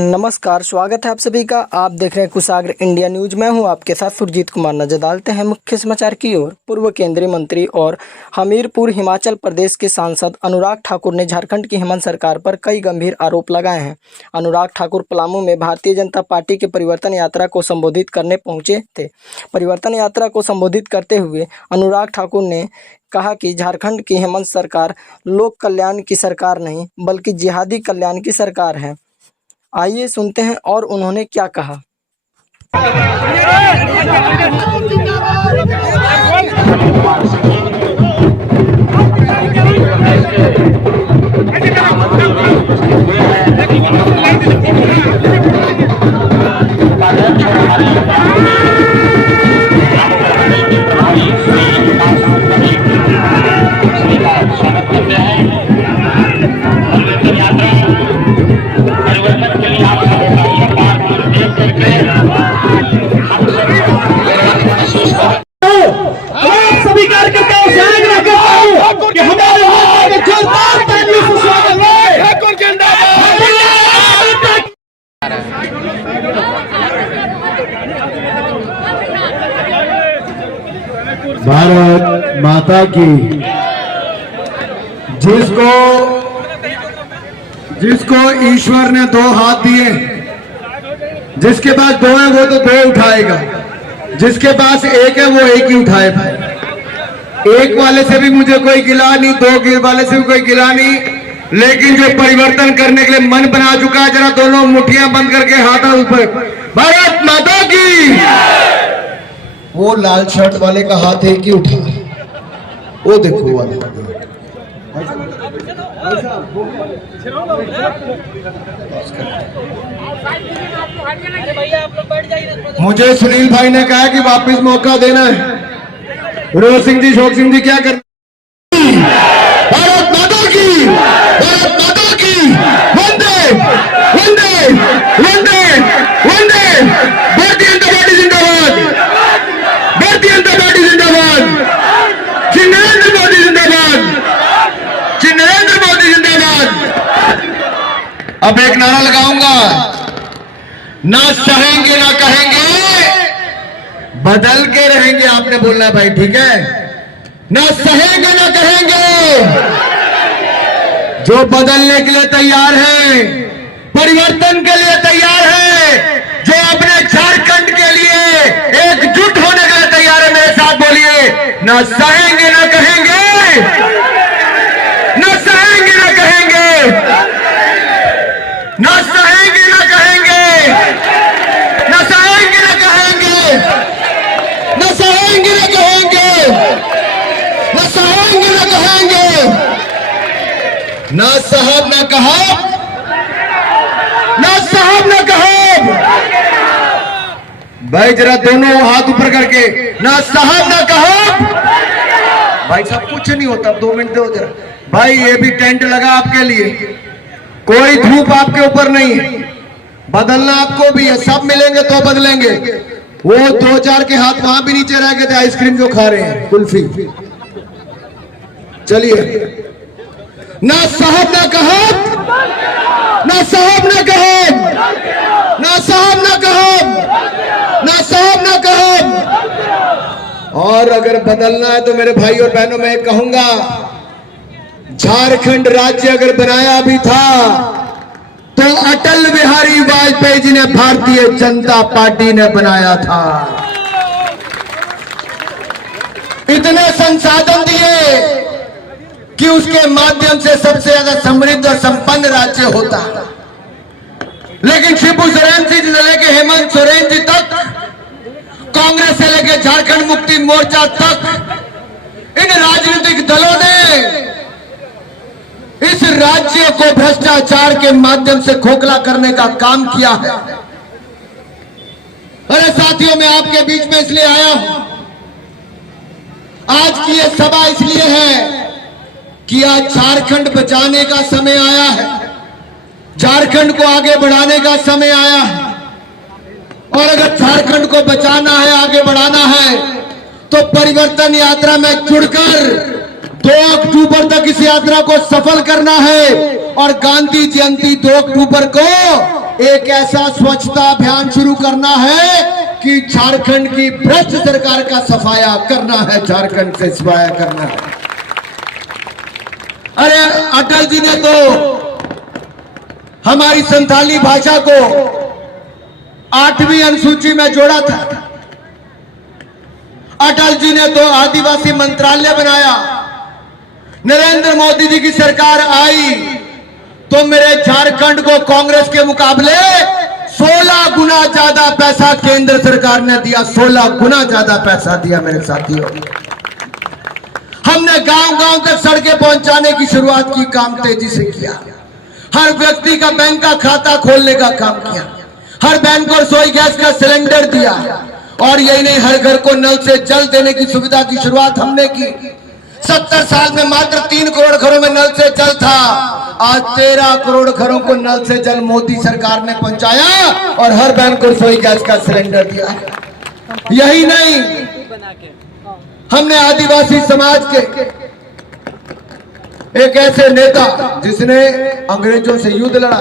नमस्कार, स्वागत है आप सभी का। आप देख रहे हैं कुशाग्र इंडिया न्यूज। मैं हूं आपके साथ सुरजीत कुमार। नजर डालते हैं मुख्य समाचार की ओर। पूर्व केंद्रीय मंत्री और हमीरपुर हिमाचल प्रदेश के सांसद अनुराग ठाकुर ने झारखंड की हेमंत सरकार पर कई गंभीर आरोप लगाए हैं। अनुराग ठाकुर पलामू में भारतीय जनता पार्टी के परिवर्तन यात्रा को संबोधित करने पहुंचे थे। परिवर्तन यात्रा को संबोधित करते हुए अनुराग ठाकुर ने कहा कि झारखंड की हेमंत सरकार लोक कल्याण की सरकार नहीं बल्कि जिहादी कल्याण की सरकार है। आइए सुनते हैं और उन्होंने क्या कहा। भारत माता की। जिसको ईश्वर ने दो हाथ दिए, जिसके पास दो है वो तो दो उठाएगा, जिसके पास एक है वो एक ही उठाएगा। एक वाले से भी मुझे कोई गिला नहीं, दो वाले से भी कोई गिला नहीं, लेकिन जो परिवर्तन करने के लिए मन बना चुका है, जरा दोनों मुट्ठियां बंद करके हाथ ऊपर। भारत माता की। वो लाल शर्ट वाले का हाथ एक ही उठा, वो देखो वाला। मुझे सुनील भाई ने कहा कि वापस मौका देना है। रोज सिंह जी, शोक सिंह जी क्या कर। भारत माता की, भारत माता की। वंदे वंदे वंदे वंदे। भारतीय जनता पार्टी जिंदाबाद, भारतीय जनता पार्टी जिंदाबाद, श्री नरेंद्र मोदी जिंदाबाद, श्री नरेंद्र मोदी जिंदाबाद। अब एक नारा लगाऊंगा, ना सहेंगे ना कहेंगे, बदल के रहेंगे। आपने बोलना है भाई, ठीक है? ना सहेंगे ना कहेंगे। जो बदलने के लिए तैयार है, परिवर्तन के लिए तैयार है, जो अपने झारखंड के लिए एकजुट होने के लिए तैयार है, मेरे साथ बोलिए, ना सहेंगे ना कहेंगे, ना सहेंगे ना कहेंगे, ना सहेंगे ना कहेंगे, ना सहेंगे ना कहेंगे, ना सहेंगे ना कहेंगे, ना सहेंगे ना कहेंगे। ना साहब ना कहा, ना साहब ना कहा। भाई जरा दोनों हाथ ऊपर करके, ना साहब ना कहा। भाई साहब कुछ नहीं होता, 2 मिनट दो जरा। भाई ये भी टेंट लगा आपके लिए, कोई धूप आपके ऊपर नहीं है, बदलना आपको भी है। सब मिलेंगे तो बदलेंगे। वो 2-4 के हाथ वहां भी नीचे रह गए थे आइसक्रीम जो खा रहे हैं, कुल्फी। चलिए, ना साहब ना कहा, ना साहब ना कहा, ना साहब ना कहा, ना साहब ना कहा। और अगर बदलना है तो मेरे भाई और बहनों, मैं कहूंगा, झारखंड राज्य अगर बनाया भी था तो अटल बिहारी वाजपेयी जी ने भारतीय जनता पार्टी ने बनाया था। इतने संसाधन दिए कि उसके माध्यम से सबसे ज्यादा समृद्ध और संपन्न राज्य होता। लेकिन शिबू सोरेन जी से लेके हेमंत सोरेन जी तक, कांग्रेस से लेके झारखंड मुक्ति मोर्चा तक, इन राजनीतिक दलों ने इस राज्य को भ्रष्टाचार के माध्यम से खोखला करने का काम किया है। अरे साथियों, मैं आपके बीच में इसलिए आया हूं, आज की यह सभा इसलिए है कि आज झारखंड बचाने का समय आया है, झारखंड को आगे बढ़ाने का समय आया है। और अगर झारखंड को बचाना है, आगे बढ़ाना है, तो परिवर्तन यात्रा में जुड़कर 2 अक्टूबर तक इस यात्रा को सफल करना है और गांधी जयंती 2 अक्टूबर को एक ऐसा स्वच्छता अभियान शुरू करना है कि झारखंड की भ्रष्ट सरकार का सफाया करना है, झारखंड से सफाया करना है। अरे अटल जी ने तो हमारी संथाली भाषा को 8वीं अनुसूची में जोड़ा था। अटल जी ने तो आदिवासी मंत्रालय बनाया। नरेंद्र मोदी जी की सरकार आई तो मेरे झारखंड को कांग्रेस के मुकाबले 16 गुना ज्यादा पैसा केंद्र सरकार ने दिया, 16 गुना ज्यादा पैसा दिया मेरे साथियों। हमने गांव गांव तक सड़कें पहुंचाने की शुरुआत की, काम तेजी से किया। हर व्यक्ति का बैंक का खाता खोलने का काम किया, हर बहन को रसोई गैस का सिलेंडर दिया, और यही नहीं, हर घर को नल से जल देने की सुविधा की शुरुआत हमने की। 70 साल में मात्र 3 करोड़ घरों में नल से जल था, आज 13 करोड़ घरों को नल से जल मोदी सरकार ने पहुंचाया और हर बहन को रसोई गैस का सिलेंडर दिया। यही नहीं, हमने आदिवासी समाज के एक ऐसे नेता जिसने अंग्रेजों से युद्ध लड़ा,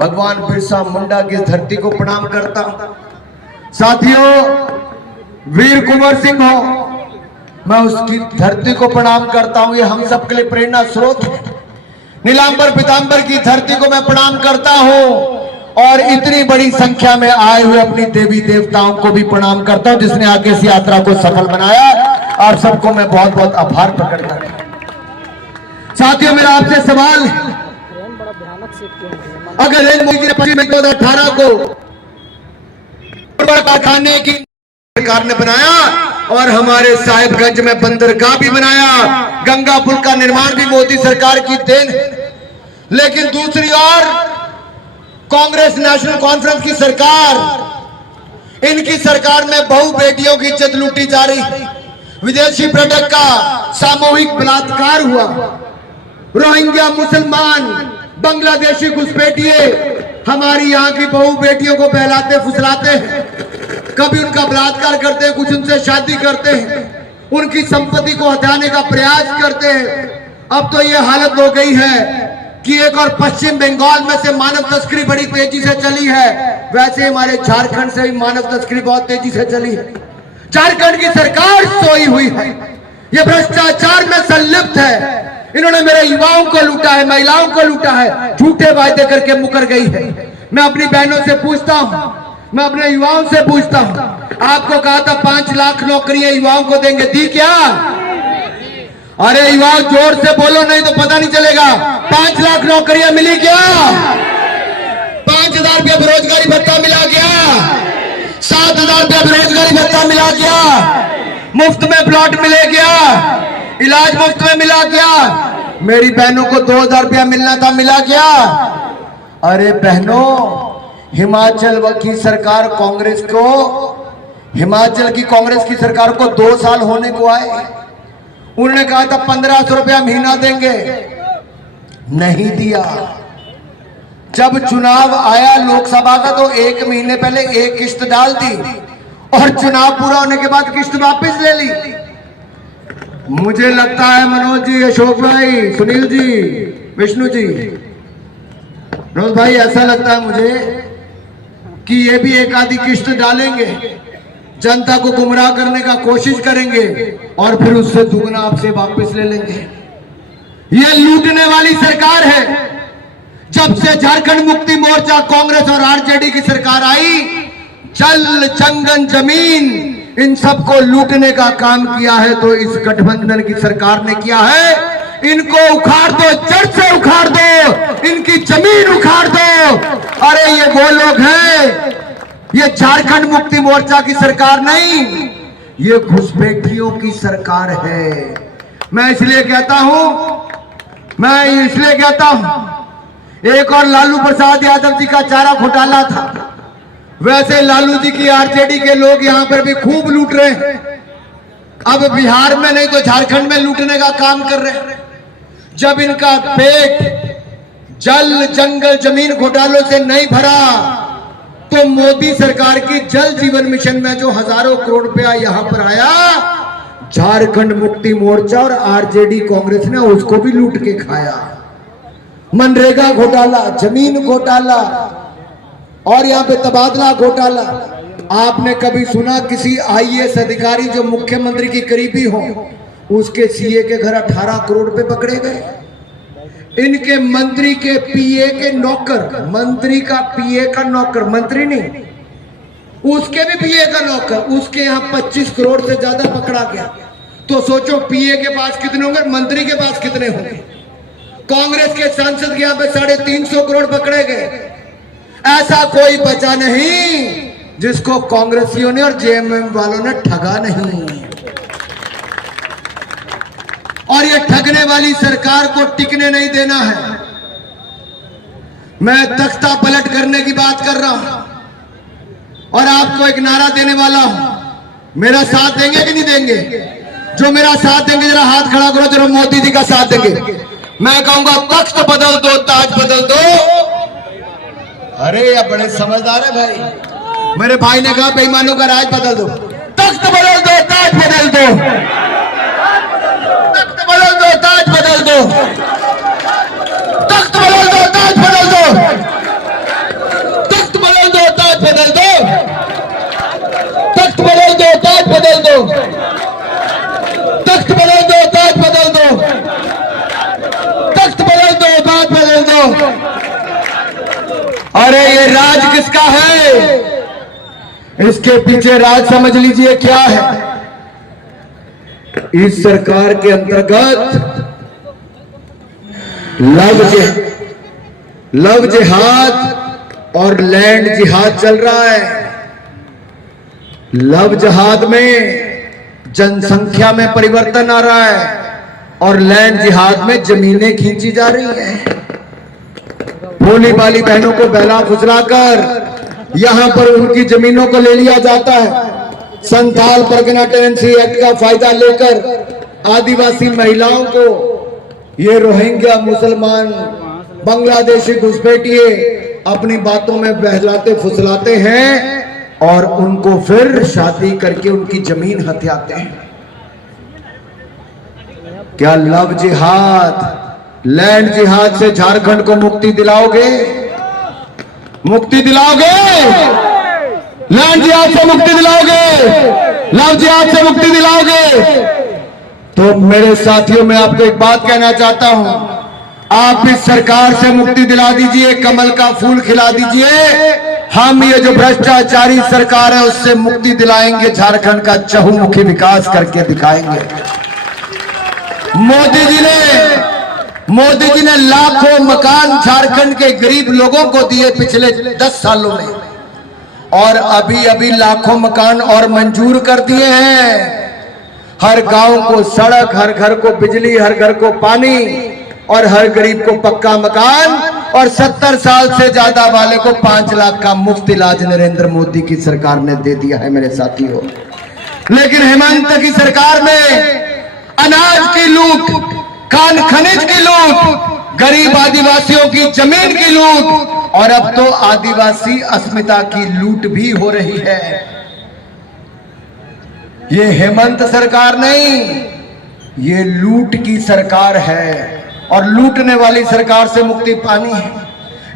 भगवान बिरसा मुंडा की धरती को प्रणाम करता हूं। साथियों, वीर कुंवर सिंह हो, मैं उसकी धरती को प्रणाम करता हूं, ये हम सबके लिए प्रेरणा स्रोत है। नीलांबर पीतांबर की धरती को मैं प्रणाम करता हूं और इतनी बड़ी संख्या में आए हुए अपनी देवी देवताओं को भी प्रणाम करता हूं जिसने आगे इस यात्रा को सफल बनाया। आप सबको मैं बहुत बहुत आभार प्रकट करता हूं। साथियों, मेरा आपसे सवाल है, अगर नरेंद्र मोदी जी ने 25 मई 2018 को कारखाने की सरकार ने बनाया और हमारे साहिबगंज में बंदरगाह भी बनाया, गंगा पुल का निर्माण भी मोदी सरकार की देन है, लेकिन दूसरी ओर कांग्रेस नेशनल कॉन्फ्रेंस की सरकार, इनकी सरकार में बहु बेटियों की इज्जत लूटी जा रही है। विदेशी पर्यटक का सामूहिक बलात्कार हुआ, रोहिंग्या मुसलमान बांग्लादेशी घुसपैठिए हमारी यहाँ की बहु बेटियों को बहलाते फुसलाते हैं, कभी उनका बलात्कार करते हैं, कुछ उनसे शादी करते हैं, उनकी संपत्ति को हटाने का प्रयास करते हैं। अब तो ये हालत हो गई है कि एक और पश्चिम बंगाल में से मानव तस्करी बड़ी तेजी से चली है, वैसे हमारे झारखंड से भी मानव तस्करी बहुत तेजी से चली है। झारखंड की सरकार सोई हुई है, ये भ्रष्टाचार में संलिप्त है। इन्होंने मेरे युवाओं को लूटा है, महिलाओं को लूटा है, झूठे वायदे करके मुकर गई है। मैं अपनी बहनों से पूछता हूं, मैं अपने युवाओं से पूछता हूं, आपको कहा था 5 लाख नौकरियां युवाओं को देंगे, दी क्या? अरे युवाओं जोर से बोलो, नहीं तो पता नहीं चलेगा। 5 लाख नौकरियां मिली क्या? 5,000 रुपया बेरोजगारी भत्ता मिला क्या? 7,000 रुपया बेरोजगारी भत्ता मिला क्या? मुफ्त में प्लॉट मिले क्या? इलाज मुफ्त में मिला क्या? मेरी बहनों को 2,000 रुपया मिलना था, मिला क्या? अरे बहनों, हिमाचल की सरकार कांग्रेस को, हिमाचल की कांग्रेस की सरकार को 2 साल होने को आए, उन्होंने कहा था 1,500 रुपया महीना देंगे, नहीं दिया। जब चुनाव आया लोकसभा का तो 1 महीने पहले एक किस्त डाल दी और चुनाव पूरा होने के बाद किस्त वापस ले ली। मुझे लगता है मनोज जी, अशोक भाई, सुनील जी, विष्णु जी, मनोज भाई, ऐसा लगता है मुझे कि ये भी एक आधी किस्त डालेंगे, जनता को गुमराह करने का कोशिश करेंगे और फिर उससे दुगना आपसे वापस ले लेंगे। ये लूटने वाली सरकार है। जब से झारखंड मुक्ति मोर्चा, कांग्रेस और आरजेडी की सरकार आई, जल जंगल जमीन इन सबको लूटने का काम किया है, तो इस गठबंधन की सरकार ने किया है। इनको उखाड़ दो, जड़ से उखाड़ दो, इनकी जमीन उखाड़ दो। अरे ये वो लोग हैं, ये झारखंड मुक्ति मोर्चा की सरकार नहीं, ये घुसपैठियों की सरकार है। मैं इसलिए कहता हूं, एक और लालू प्रसाद यादव जी का चारा घोटाला था, वैसे लालू जी की आरजेडी के लोग यहां पर भी खूब लूट रहे हैं। अब बिहार में नहीं तो झारखंड में लूटने का काम कर रहे हैं। जब इनका पेट जल जंगल जमीन घोटालों से नहीं भरा, तो मोदी सरकार की जल जीवन मिशन में जो हजारों करोड़ रुपया यहां पर आया, झारखंड मुक्ति मोर्चा और आरजेडी कांग्रेस ने उसको भी लूट के खाया। मनरेगा घोटाला, जमीन घोटाला, और यहाँ पे तबादला घोटाला, आपने कभी सुना किसी आईएएस अधिकारी जो मुख्यमंत्री की करीबी हो उसके सीए के घर 18 करोड़ रुपए पकड़े गए? इनके मंत्री के पीए के नौकर, मंत्री का पीए का नौकर, मंत्री नहीं, उसके भी पीए का नौकर, उसके यहाँ 25 करोड़ से ज्यादा पकड़ा गया। तो सोचो पीए के पास कितने होंगे, मंत्री के पास कितने होंगे। कांग्रेस के सांसद के यहाँ पे 350 करोड़ पकड़े गए। ऐसा कोई बचा नहीं जिसको कांग्रेसियों ने और जेएमएम वालों ने ठगा नहीं। और ये ठगने वाली सरकार को टिकने नहीं देना है। मैं तख्ता पलट करने की बात कर रहा हूं और आपको एक नारा देने वाला हूं। मेरा साथ देंगे कि नहीं देंगे? जो मेरा साथ देंगे जरा हाथ खड़ा करो, जरा मोदी जी का साथ देंगे। मैं कहूंगा तख्त बदल दो, ताज बदल दो। अरे ये बड़े समझदार है भाई। मेरे भाई ने कहा बेईमानों का राज बदल दो, तख्त बदल दो, ताज बदल दो, तख्त बदल दो, ताज बदल दो, तख्त बदल दो, ताज बदल दो, तख्त बदल दो, ताज बदल दो, तख्त बदल दो, ताज बदल दो, तख्त बदल दो, ताज बदल दो, तख्त बदल दो, ताज बदल दो। अरे ये राज किसका है? इसके पीछे राज समझ लीजिए क्या है। इस सरकार के अंतर्गत लव जिहाद और लैंड जिहाद चल रहा है। लव जिहाद में जनसंख्या में परिवर्तन आ रहा है और लैंड जिहाद में जमीनें खींची जा रही हैं। भोली भाली बहनों को बहला फुसलाकर यहां पर उनकी जमीनों को ले लिया जाता है। संथाल परगना टेनेंसी एक्ट का फायदा लेकर आदिवासी महिलाओं को ये रोहिंग्या मुसलमान बांग्लादेशी घुसपैठिए अपनी बातों में बहलाते फुसलाते हैं और उनको फिर शादी करके उनकी जमीन हथियाते हैं। क्या लव जिहाद, लैंड जिहाद से झारखंड को मुक्ति दिलाओगे? मुक्ति दिलाओगे? लैंड जिहाद से मुक्ति दिलाओगे? लव जिहाद से मुक्ति दिलाओगे? तो मेरे साथियों, मैं आपको एक बात कहना चाहता हूं, आप इस सरकार से मुक्ति दिला दीजिए, कमल का फूल खिला दीजिए। हम ये जो भ्रष्टाचारी सरकार है उससे मुक्ति दिलाएंगे, झारखंड का चहुमुखी विकास करके दिखाएंगे। मोदी जी ने लाखों मकान झारखंड के गरीब लोगों को दिए पिछले 10 सालों में, और अभी अभी लाखों मकान और मंजूर कर दिए हैं। हर गांव को सड़क, हर घर को बिजली, हर घर को पानी और हर गरीब को पक्का मकान, और 70 साल से ज्यादा वाले को 5 लाख का मुफ्त इलाज नरेंद्र मोदी की सरकार ने दे दिया है मेरे साथियों। लेकिन हेमंत की सरकार में अनाज की लूट, खान खनिज की लूट, गरीब आदिवासियों की जमीन की लूट, और अब तो आदिवासी अस्मिता की लूट भी हो रही है। ये हेमंत सरकार नहीं, ये लूट की सरकार है, और लूटने वाली सरकार से मुक्ति पानी है।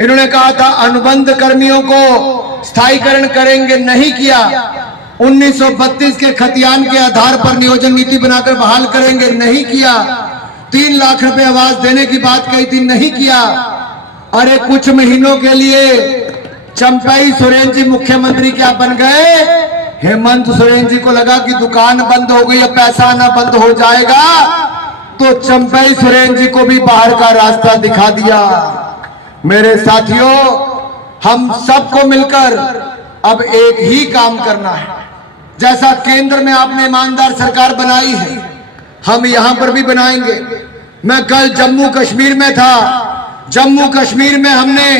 इन्होंने कहा था अनुबंध कर्मियों को स्थायीकरण करेंगे, नहीं किया। 1932 के खतियान के आधार पर नियोजन नीति बनाकर बहाल करेंगे, नहीं किया। 3 लाख रुपए आवास देने की बात कही थी, नहीं किया। अरे कुछ महीनों के लिए चंपई सोरेन जी मुख्यमंत्री क्या बन गए? हेमंत सोरेन जी को लगा कि दुकान बंद हो गई, अब पैसा आना बंद हो जाएगा, तो चंपई सोरेन जी को भी बाहर का रास्ता दिखा दिया। मेरे साथियों, हम सबको मिलकर अब एक ही काम करना है। जैसा केंद्र में आपने ईमानदार सरकार बनाई है, हम यहां पर भी बनाएंगे। मैं कल जम्मू कश्मीर में था। जम्मू कश्मीर में हमने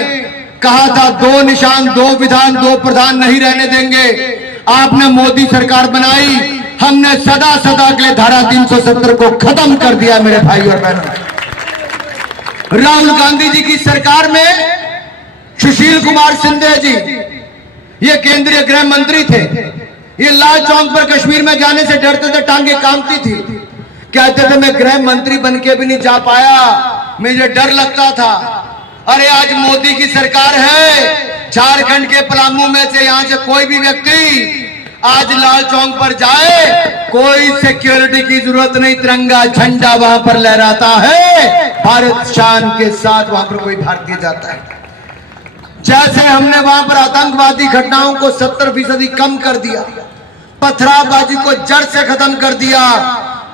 कहा था 2 निशान, 2 विधान, 2 प्रधान नहीं रहने देंगे। आपने मोदी सरकार बनाई, हमने सदा सदा के लिए धारा 370 को खत्म कर दिया मेरे भाई और बहनों। राहुल गांधी जी की सरकार में सुशील कुमार सिंधे जी, ये केंद्रीय गृह मंत्री थे, ये लाल चौक पर कश्मीर में जाने से डरते थे, टांगे कांपती थी। कहते थे मैं गृह मंत्री बन के भी नहीं जा पाया, मुझे डर लगता था। अरे आज मोदी की सरकार है, झारखंड के पलामू में से यहां से कोई भी व्यक्ति आज लाल चौक पर जाए, कोई सिक्योरिटी की जरूरत नहीं, तिरंगा झंडा वहां पर लहराता है, भारत शान के साथ वहां पर कोई भारतीय जाता है। जैसे हमने वहां पर आतंकवादी घटनाओं को 70% कम कर दिया, पथराबाजी को जड़ से खत्म कर दिया,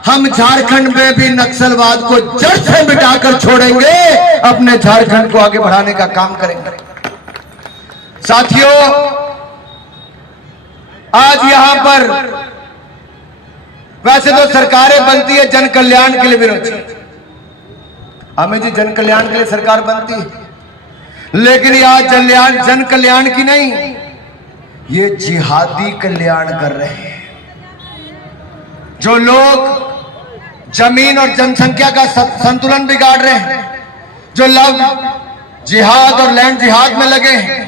हम झारखंड में भी नक्सलवाद को जड़ से मिटाकर छोड़ेंगे, अपने झारखंड को आगे बढ़ाने का काम करेंगे। साथियों, आज यहां पर वैसे तो सरकारें बनती है जन कल्याण के लिए विरोधी, हमें जी जन कल्याण के लिए सरकार बनती है, लेकिन यह जन कल्याण की नहीं, ये जिहादी कल्याण कर रहे हैं। जो लोग जमीन और जनसंख्या का संतुलन बिगाड़ रहे हैं, जो लव जिहाद और लैंड जिहाद में लगे हैं,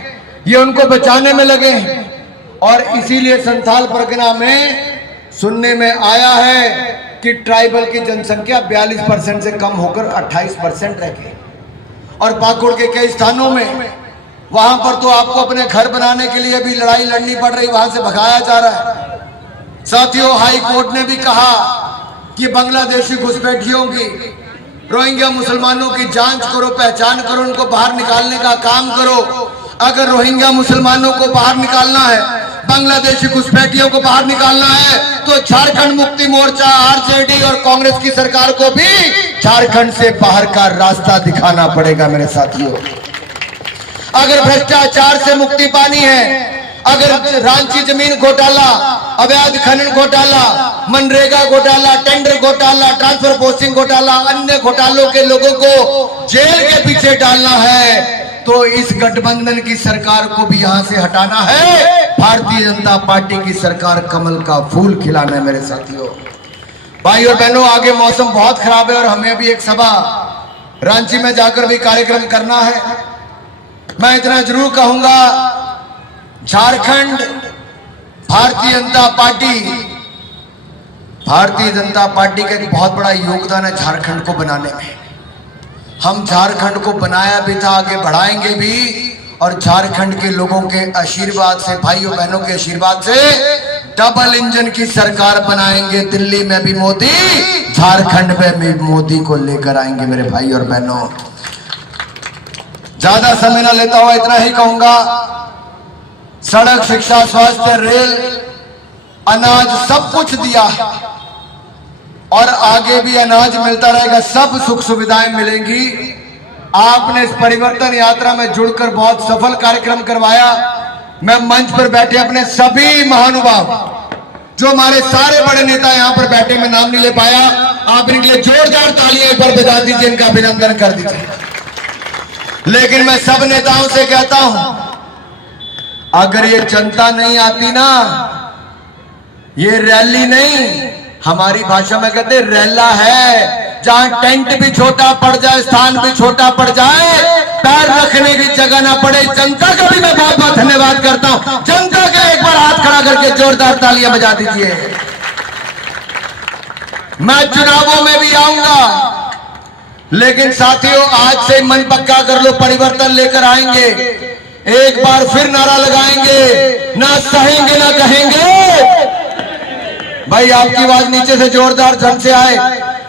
ये उनको बचाने में लगे हैं। और इसीलिए संथाल परगना में सुनने में आया है कि ट्राइबल की जनसंख्या 42% से कम होकर 28% रह गई, और पाकुड़ के कई स्थानों में वहां पर तो आपको अपने घर बनाने के लिए भी लड़ाई लड़नी पड़ रही, वहां से भगाया जा रहा है। साथियों, हाई कोर्ट ने भी कहा कि बांग्लादेशी घुसपैठियों की, रोहिंग्या मुसलमानों की जांच करो, पहचान करो, उनको बाहर निकालने का काम करो। अगर रोहिंग्या मुसलमानों को बाहर निकालना है, बांग्लादेशी घुसपैठियों को बाहर निकालना है, तो झारखंड मुक्ति मोर्चा, आरजेडी और कांग्रेस की सरकार को भी झारखंड से बाहर का रास्ता दिखाना पड़ेगा मेरे साथियों। अगर भ्रष्टाचार से मुक्ति पानी है, अगर रांची जमीन घोटाला, अवैध खनन घोटाला, मनरेगा घोटाला, टेंडर घोटाला, ट्रांसफर पोस्टिंग घोटाला, अन्य घोटालों के लोगों को जेल के पीछे डालना है, तो इस गठबंधन की सरकार को भी यहां से हटाना है। भारतीय जनता पार्टी की सरकार कमल का फूल खिलाना है मेरे साथियों। भाई और बहनों, आगे मौसम बहुत खराब है और हमें भी एक सभा रांची में जाकर भी कार्यक्रम करना है। मैं इतना जरूर कहूंगा, झारखंड भारतीय जनता पार्टी का एक बहुत बड़ा योगदान है झारखंड को बनाने में। हम झारखंड को बनाया भी था, आगे बढ़ाएंगे भी, और झारखंड के लोगों के आशीर्वाद से, भाइयों बहनों के आशीर्वाद से डबल इंजन की सरकार बनाएंगे। दिल्ली में भी मोदी, झारखंड में भी मोदी को लेकर आएंगे मेरे भाई और बहनों। ज्यादा समय न लेता हुआ इतना ही कहूंगा, सड़क, शिक्षा, स्वास्थ्य, रेल, अनाज सब कुछ दिया और आगे भी अनाज मिलता रहेगा, सब सुख सुविधाएं मिलेंगी। आपने इस परिवर्तन यात्रा में जुड़कर बहुत सफल कार्यक्रम करवाया। मैं मंच पर बैठे अपने सभी महानुभाव, जो हमारे सारे बड़े नेता यहां पर बैठे, मैं नाम नहीं ले पाया, आप इनके लिए जोरदार तालियां एक बार बजा दीजिए, इनका अभिनंदन कर दीजिए। लेकिन मैं सब नेताओं से कहता हूं, अगर ये जनता नहीं आती ना, ये रैली नहीं, हमारी भाषा में कहते रैला है, जहां टेंट भी छोटा पड़ जाए, स्थान भी छोटा पड़ जाए, पैर रखने की जगह ना पड़े। जनता का भी मैं बहुत बहुत धन्यवाद करता हूं। जनता का एक बार हाथ खड़ा करके जोरदार तालियां बजा दीजिए। मैं चुनावों में भी आऊंगा, लेकिन साथियों, आज से मन पक्का कर लो, परिवर्तन लेकर आएंगे। एक बार फिर नारा लगाएंगे, ना सहेंगे ना कहेंगे। भाई आपकी आवाज नीचे से जोरदार ढंग से आए,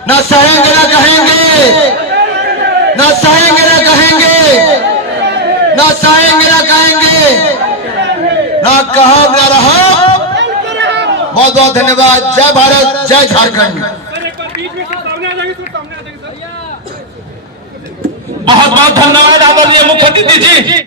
ना सहेंगे ना कहेंगे, ना सहेंगे ना कहेंगे, ना सहेंगे ना कहेंगे, ना कहा ना रहा। बहुत बहुत धन्यवाद। जय भारत, जय झारखंड। बहुत बहुत धन्यवाद आदरणीय मुख्य अतिथि जी।